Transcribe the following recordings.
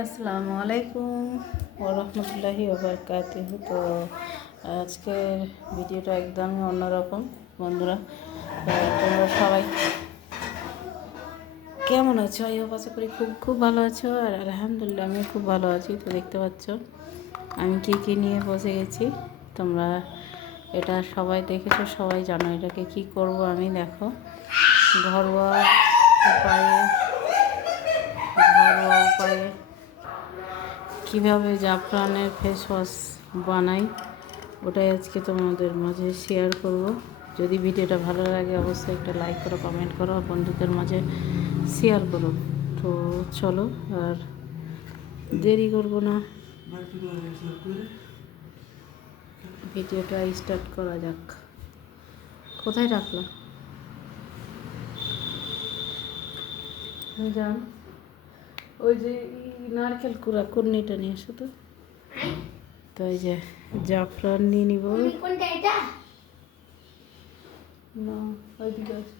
আসসালামু আলাইকুম ওরহমতুল্লাহি ওবারকাতুহু। তো আজকের ভিডিওটা একদমই অন্যরকম বন্ধুরা। তোমরা সবাই কেমন আছো? আমি আশা করি খুব খুব ভালো আছো, আর আলহামদুলিল্লাহ আমি খুব ভালো আছি। তো দেখতে পাচ্ছ আমি কী নিয়ে বসে গেছি। তোমরা এটা সবাই দেখেছো, সবাই জানো এটাকে কি করব আমি। দেখো, ঘরোয়া উপায়ে কীভাবে জাফরানের ফেস ওয়াশ বানাই, ওটাই আজকে তোমাদের মাঝে শেয়ার করব। যদি ভিডিওটা ভালো লাগে অবশ্যই একটা লাইক করো, কমেন্ট করো, বন্ধুদের মাঝে শেয়ার করো। তো চলো আর দেরি করব না, ভিডিওটা স্টার্ট করা যাক। কোথায় রাখলাম যান? ওই যে নারকেল কুর্নিটা নিয়ে এসো তো। তো এই যে জাফরান নিয়ে নিব। না, ওইদিকে আছে।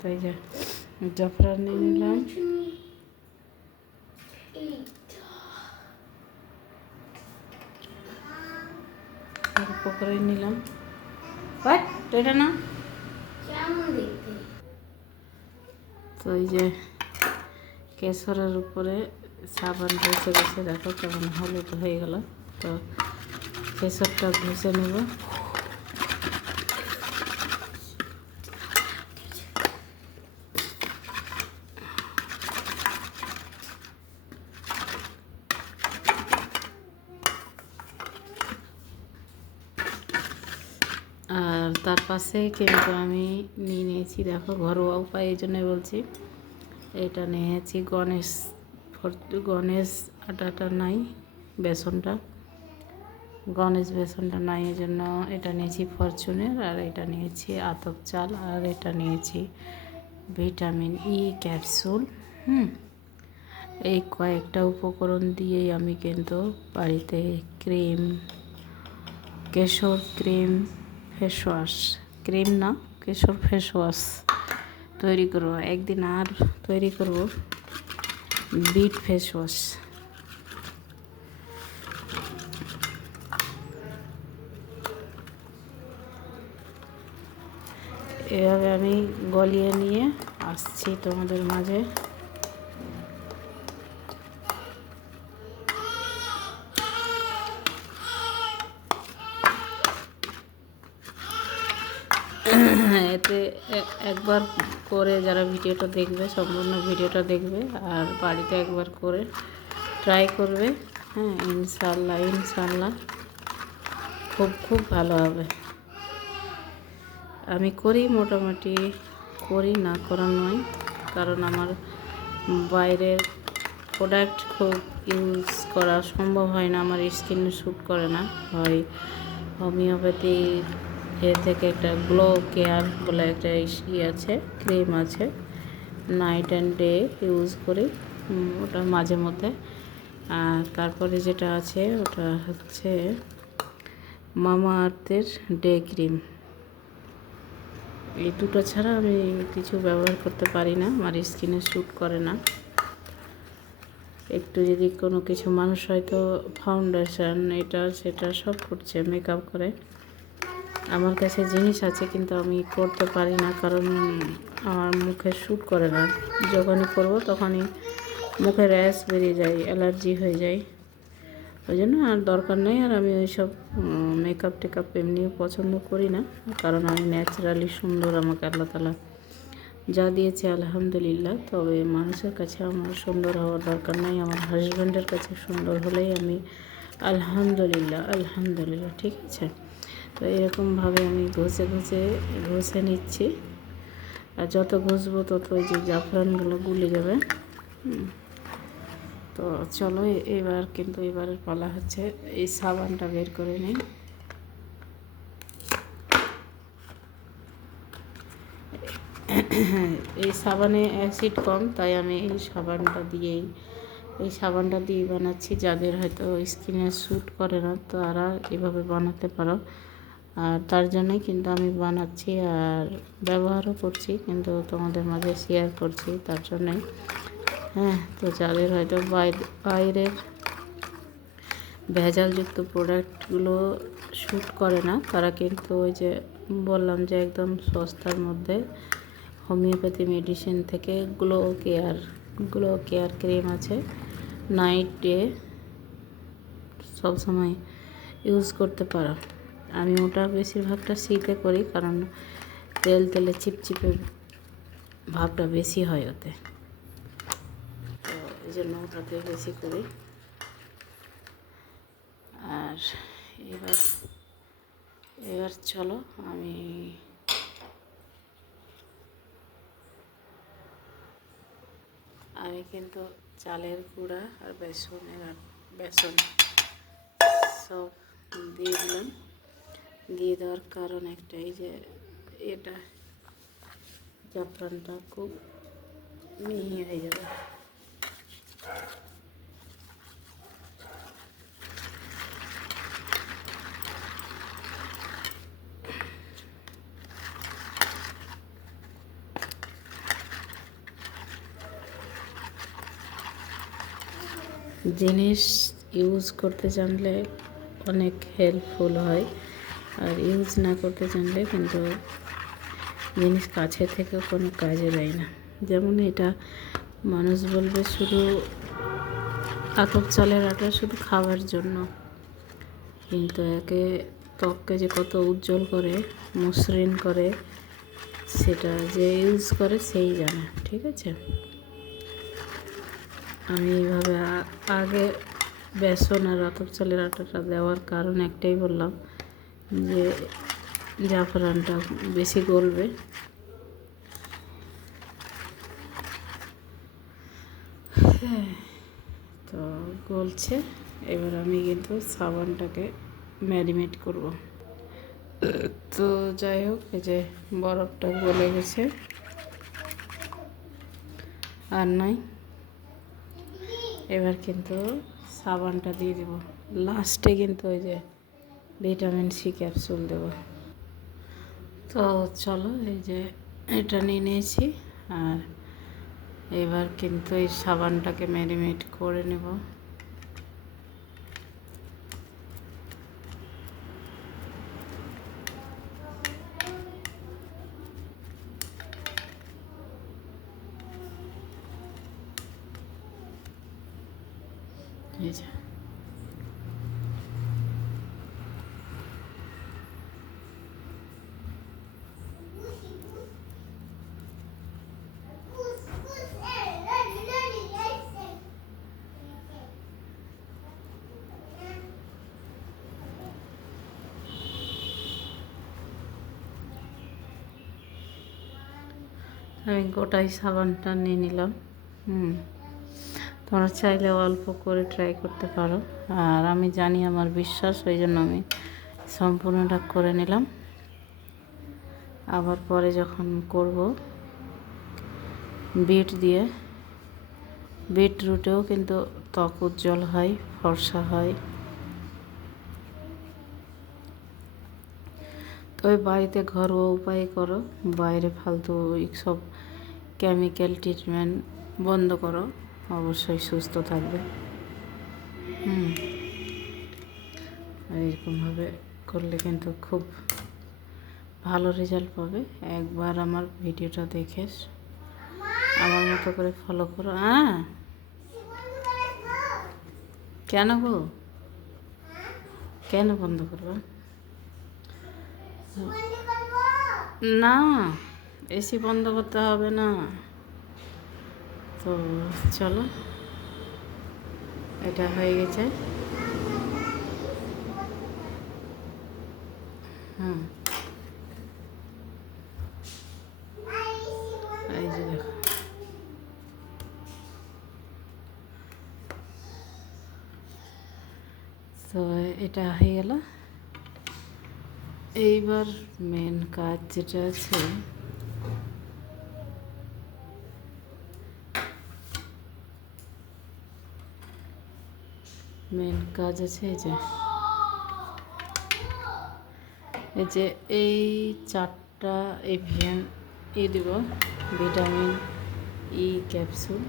তাই যে জাফরান নিয়ে নিলাম। করে নিলাম। এটা না, তো এই যে কেশরের উপরে সাবান ঘষে ঘষে দেখো কেমন হলুদ হয়ে গেল। তো কেশরটা ঘষে নেব। আর তার পাশে কিন্তু আমি নিয়ে নিয়েছি, দেখো ঘরোয়া উপায়, এই জন্যই বলছি। এটা নিয়েছি গণেশ আটাটা নাই, গণেশ বেসনটা নাই, এই জন্য এটা নিয়েছি ফরচুনের। আর এটা নিয়েছি আতপ চাল, আর এটা নিয়েছি ভিটামিন ই ক্যাপসুল। এই কয়েকটা উপকরণ দিয়েই আমি কিন্তু বাড়িতে কেশর ক্রিম ফেস ওয়াশ, ক্রিম না কেশর ফেস ওয়াশ তৈরি করব। একদিন আর তৈরি করব বিট ফেস ওয়াশ। এভাবে আমি গলিয়ে নিয়ে আসছি তোমাদের মাঝে। এতে একবার করে যারা ভিডিওটা দেখবে, সম্পূর্ণ ভিডিওটা দেখবে আর বাড়িতে একবার করে ট্রাই করবে। ইনশাল্লাহ খুব ভালো হবে। আমি করি, মোটামুটি করি, না করা নয়, কারণ আমার বাইরের প্রোডাক্ট খুব ইউজ করা সম্ভব হয় না, আমার স্কিনে শ্যুট করে না। হয় হোমিওপ্যাথি থেকে একটা গ্লো কেয়ার বলে একটা আছে, ক্রিম আছে, নাইট অ্যান্ড ডে ইউজ করি, ওটা মাঝে মধ্যে। আর তারপরে যেটা আছে ওটা হচ্ছে মামা আর্থের ডে ক্রিম। এই দুটো ছাড়া আমি কিছু ব্যবহার করতে পারি না, আমার স্কিনে শ্যুট করে না। একটু যদি কোনো কিছু মানুষ হয়তো ফাউন্ডেশন এটা সেটা সব করছে, মেকআপ করে, আমার কাছে জিনিস আছে কিন্তু আমি করতে পারি না, কারণ আমার মুখে শ্যুট করে না। যখনই করব তখনই মুখে র্যাশ বেরিয়ে যায়, অ্যালার্জি হয়ে যায়, ওই জন্য আর দরকার নেই। আর আমি ওইসব মেকআপ এমনিও পছন্দ করি না, কারণ আমি ন্যাচারালি সুন্দর, আমাকে আল্লাহ তাআলা যা দিয়েছে আলহামদুলিল্লাহ। তবে মানুষের কাছে আমার সুন্দর হওয়ার দরকার নাই, আমার হাজব্যান্ডের কাছে সুন্দর হলেই আমি আলহামদুলিল্লাহ ঠিক আছে। তো এরকমভাবে আমি ঘষে নিচ্ছি, আর যত ঘষবো তত ওই যে জাফরানগুলো গুলে যাবে। তো চলো এবারের পালা হচ্ছে এই সাবানটা বের করে নিই। এই সাবানে অ্যাসিড কম, তাই আমি এই সাবানটা দিয়েই বানাচ্ছি। যাদের হয়তো স্কিনে শ্যুট করে না তারা এভাবে বানাতে পারো। আর তার জন্যই কিন্তু আমি বানাচ্ছি আর ব্যবহারও করছি, কিন্তু তোমাদের মাঝে শেয়ার করছি তার জন্যই। হ্যাঁ, তো যাদের হয়তো বাইরের ভেজালযুক্ত প্রোডাক্টগুলো শ্যুট করে না, তারা কিন্তু ওই যে বললাম যে একদম সস্তার মধ্যে হোমিওপ্যাথি মেডিসিন থেকে গ্লো কেয়ার ক্রিম আছে, নাইট ডে সবসময় ইউজ করতে পারো। আমি ওটা বেশিরভাগটা শীতে করি, কারণ তেলে চিপচিপে ভাবটা বেশি হয় ওতে, তো এই জন্য ওটাতে বেশি করি। আর এবার চলো আমি কিন্তু চালের গুঁড়া আর বেসন সব দিয়ে দিলাম। দিয়ে দেওয়ার কারণ একটাই, যে এটা জাফরানটা খুব মিহি হয়ে যাবে। জিনিস ইউজ করতে জানলে অনেক হেল্পফুল হয়, আর ইউজ না করতে জানলে কিন্তু জিনিস কাছে থেকেও কোনো কাজে দেয় না। যেমন এটা মানুষ বলবে শুধু আতপ চালের আটা শুধু খাওয়ার জন্য, কিন্তু একে ত্বককে যে কত উজ্জ্বল করে, মসৃণ করে, সেটা যে ইউজ করে সেই জানে। ঠিক আছে, আমি এইভাবে আগে বেসন আর আতপ চালের আটাটা দেওয়ার কারণ একটাই বললাম, যে জাফরানটা বেশি গলবে। হ্যাঁ, তো গলছে। এবার আমি কিন্তু সাবানটাকে ম্যারিনেট করব। তো যাই হোক, এই যে বরফটা গলে গেছে, আর নয়। এবার কিন্তু সাবানটা দিয়ে দেব লাস্টে, কিন্তু ওই যে ভিটামিন সি ক্যাপসুল দেব। তো চলো, এই যে এটা নিয়ে নিয়েছি, আর এবার কিন্তু এই সাবানটাকে ম্যারিনেট করে নেব। এই যে আমি গোটাই সাবানটা নিয়ে নিলাম। তোমরা চাইলে অল্প করে ট্রাই করতে পারো, আর আমি জানি, আমার বিশ্বাস, ওই জন্য আমি সম্পূর্ণটা করে নিলাম। আবার পরে যখন করব বিটরুটেও কিন্তু ত্বক উজ্জ্বল হয়, ফর্সা হয়। তবে বাড়িতে ঘরোয়া উপায়ে করো, বাইরে ফালতু সব কেমিক্যাল ট্রিটমেন্ট বন্ধ করো, অবশ্যই সুস্থ থাকবে। আর এরকমভাবে করলে কিন্তু খুব ভালো রেজাল্ট পাবে। একবার আমার ভিডিওটা দেখে আমার মতো করে ফলো করো। হ্যাঁ, কেন গো, কেন বন্ধ করবো? না, এসি বন্ধ করতে হবে না। তো চলো, এটা হয়ে গেছে। এই যে দেখো, তো এটা হয়ে গেল। এইবার মেন কাজ যেটা আছে, এই যে এই যে এই 4টা এভিয়ান দিব, ভিটামিন ই ক্যাপসুল।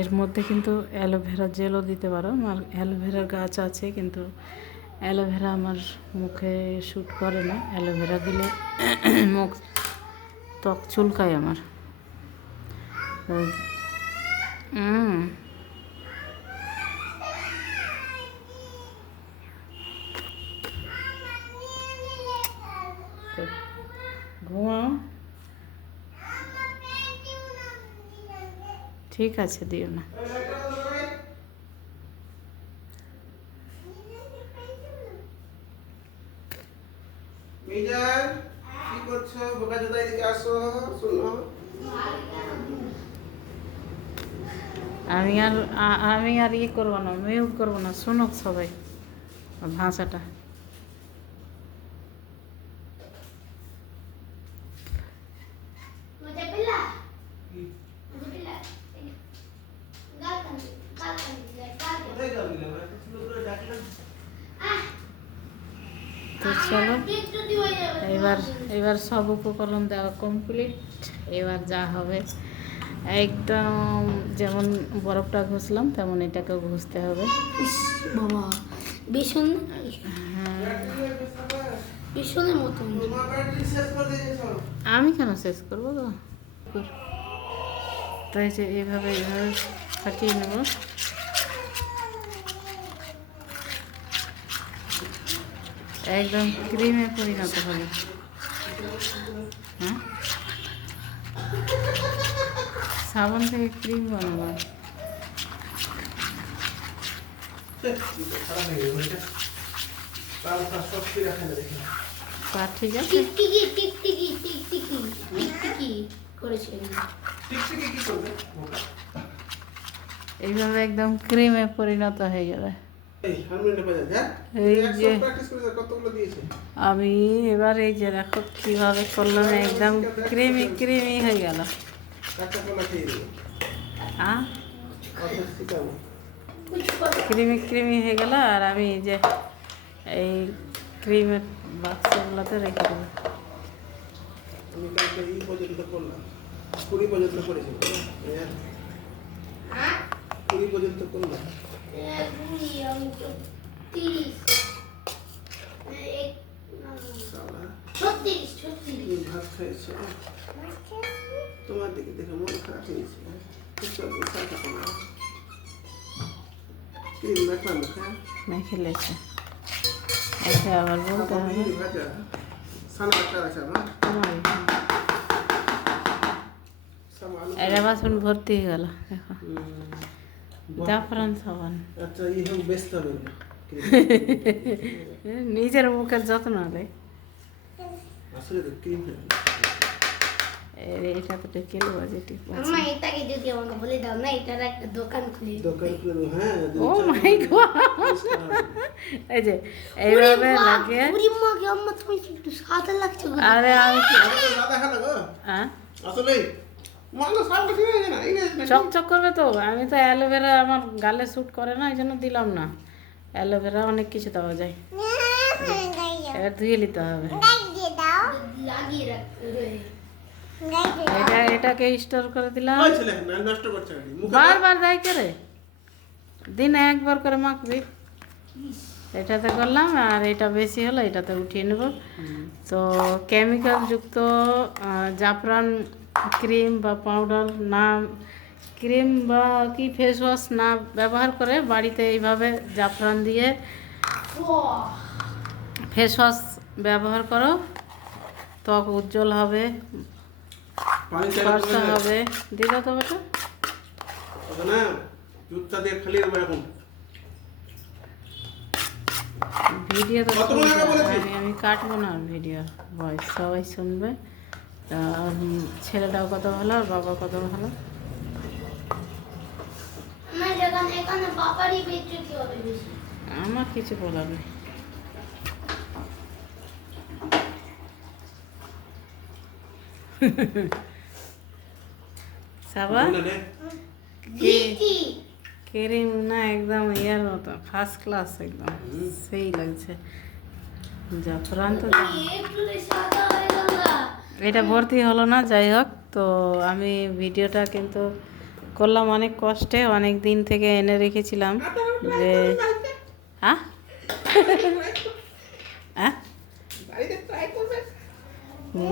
এর মধ্যে কিন্তু অ্যালোভেরা জেলও দিতে পারো। আমার অ্যালোভেরার গাছ আছে, কিন্তু অ্যালোভেরা আমার মুখে শ্যুট করে না। অ্যালোভেরা দিলে মুখ ত্বক চুলকায় আমার। ঘুমাও, ঠিক আছে, দিও না। মিজান কি করছো? বোকা দাদা এদিকে আসো, শুনো। আমি আর ই করবো না, মিউট করবো না, শুনুক সবাই ভাষাটা। কোথায় যাবি না? এত সুন্দর করে ডাকলাম। তো চলো, এবার সব উপকরণ দেওয়া কমপ্লিট। এবার যা হবে, একদম যেমন বরফটা ঘষলাম তেমন এটাকেও ঘষতে হবে। বাবা বেসন, বেসনের মতন। তোমার ব্যাটারি শেষ করে দিয়েছো। আমি কেন শেষ করবো গো? তাই যে এইভাবে ফাটিয়ে নেব। একদম ক্রিমে পরিণত হবে। হ্যাঁ, সাবান থেকে ক্রিম বানাবো। খারাপ হয়ে গেল এটা। তারটা সব ঠিক রাখা দেখি। পা ঠিক আছে? টিকটিকি টিকটিকি টিকটিকি টিকটিকি করেছে। টিকটিকি কি করবে? এইভাবে একদম ক্রিমে পরিণত হয়ে যাবে। এই হারমোনিয়ামটা বাজা যা। এই এই যে প্র্যাকটিস করে দাও, কতগুলো দিয়েছে। আমি এবার এই যে দেখো কিভাবে করলাম, একদম ক্রিমি ক্রিমি হয়ে গেল। একটা কলা খেয়ে দিও। কথা শিখাবো। ক্রিমি ক্রিমি হয়ে গেল। আর আমি এই যে এই ক্রিমের বাক্সগুলোতে রেখে দেবো। আমি কালকে এই পর্যন্ত করলাম, 20 পর্যন্ত করেছি। 20 পর্যন্ত করলাম। 36 তুমি ভাত খাইছো, তোমার দিকে দেখে মন খারাপ হয়েছে। ক্রিম রাখলাম হ্যাঁ, মেখে লেছে। এটা আবার বলতে হবে। ভাজা সানা একটা আছে না, এটা বাসন ভর্তি হয়ে গেল। দেখো জাফরান সাবান। আচ্ছা এই हम ব্যস্ত হবে না। নিজের মুখের যত্ন নেয়। আসলে তো ক্রিম এটা তো ডেকে নেবো যে ঠিক আছে। আম্মা এটাকে যদি আমাকে বলে দাও না, এটার একটা দোকান খুলে দোকান করে হ্যাঁ। ও মাই গড, এই যে এইভাবে লাগিয়ে। পুরি মাকে আম্মা তুমি কি একটু সাদা লাগছে গো। আরে আমি দাদা খালা গো হ্যাঁ, আসলে মাংস সাল ঠিক আছে না, এই না চকচক করবে তো। আমি তো অ্যালোভেরা আমার গালে স্যুট করে না, এই জন্য দিলাম না। অ্যালোভেরা অনেক কিছু দেওয়া যায়। এবার ধুয়ে নিতে হবে। লাগিয়ে রাখতে এটাকে স্টোর করে দিলাম। ওই ছেলে না নষ্ট করছে নাকি মুখে বারবার দেয় করে, দিনে একবার করে মাখবি। এটাতে করলাম, আর এটা বেশি হলো এটাতে উঠিয়ে নেব। তো কেমিক্যাল যুক্ত জাফরান ক্রিম বা পাউডার না, ক্রিম বা কি ফেস ওয়াশ না ব্যবহার করে বাড়িতে এইভাবে জাফরান দিয়ে ফেস ওয়াশ ব্যবহার করো, ত্বক উজ্জ্বল হবে, পানি চাই ফর্সা হবে। দিল তো বেটা, হবে না জুতটা দিয়ে খালি দেবো এখন। ভিডিও তো কত টাকা বলেছি? আমি কাটবো না ভিডিও, ভয়েস সবাই শুনবে। তা ছেলেটাও কত ভালো আর বাবা কত ভালো। আমার এখানে বাবারই বিদ্যুৎ হবে বেশি। আমার কিছু বলার নেই। সাবা না নে দিদি ক্রিম না একদম ইয়ার মতো ফার্স্ট ক্লাস একদম সেই লাগছে জাফরান তো একটু সাদা হয়ে গেল এটা ভর্তি হলো না, যাই হোক। তো আমি ভিডিওটা কিন্তু করলাম অনেক কষ্টে, অনেক দিন থেকে এনে রেখেছিলাম যে হ্যাঁ হ্যাঁ বাড়িতে ট্রাই করবে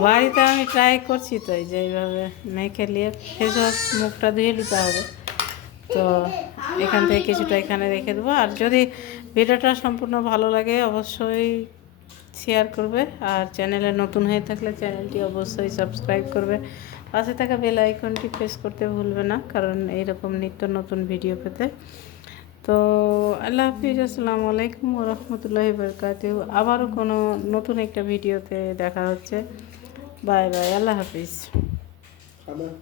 বাড়িতে আমি ট্রাই করছি তো, এই যে এইভাবে মেখে নিয়ে ফেস ওয়াশ মুখটা ধুয়ে নিতে হবে। তো এখান থেকে কিছুটা এখানে রেখে দেবো। আর যদি ভিডিওটা সম্পূর্ণ ভালো লাগে অবশ্যই শেয়ার করবে, আর চ্যানেলে নতুন হয়ে থাকলে চ্যানেলটি অবশ্যই সাবস্ক্রাইব করবে, পাশে থাকা বেল আইকনটি প্রেস করতে ভুলবে না, কারণ এইরকম নিত্য নতুন ভিডিও পেতে। তো আল্লাহ হাফিজ, আসসালামু আলাইকুম ওয়া রাহমাতুল্লাহি ওয়া বারাকাতুহু। আবারও কোনো নতুন একটা ভিডিওতে দেখা হচ্ছে। বাই বাই, আল্লাহ হাফিজ। খাবার